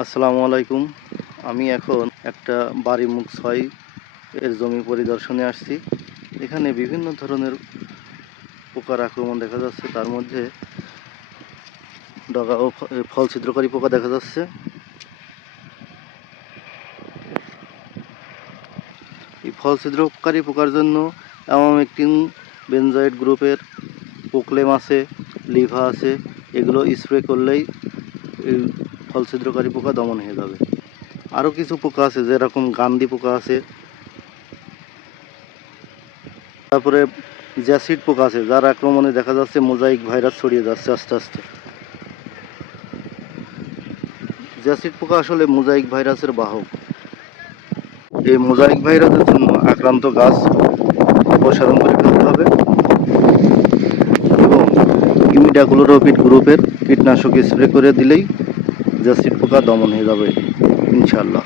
আসসালামু আলাইকুম। আমি এখন একটা বাড়ি মুখ ৬ এর জমি পরিদর্শনে আসছি। এখানে বিভিন্ন ধরনের পোকার আক্রমণ দেখা যাচ্ছে। তার মধ্যে ডগা ও ফল ছিদ্রকারী পোকা দেখা যাচ্ছে। এই ফল ছিদ্রকারী পোকার জন্য অ্যামামেকটিন বেনজয়েড গ্রুপের প্রোক্লেম আছে, লিভা আছে, এগুলো স্প্রে করলেই এই ফল ছিদ্রকারী পোকা দমন হয়ে যাবে। আরও কিছু পোকা আছে, যেরকম গান্ধী পোকা আছে, তারপরে জ্যাসিড পোকা আছে, যার আক্রমণে দেখা যাচ্ছে মোজাইক ভাইরাস ছড়িয়ে যাচ্ছে আস্তে আস্তে। জ্যাসিড পোকা আসলে মোজাইক ভাইরাসের বাহক। এই মোজাইক ভাইরাসের জন্য আক্রান্ত গাছ অপসারণ করে ফেলতে হবে এবং ইমিডাক্লোরোপিড গ্রুপের কীটনাশক স্প্রে করে দিলেই জ্যাসিড পোকা দমন হয়ে যাবে ইনশাআল্লাহ।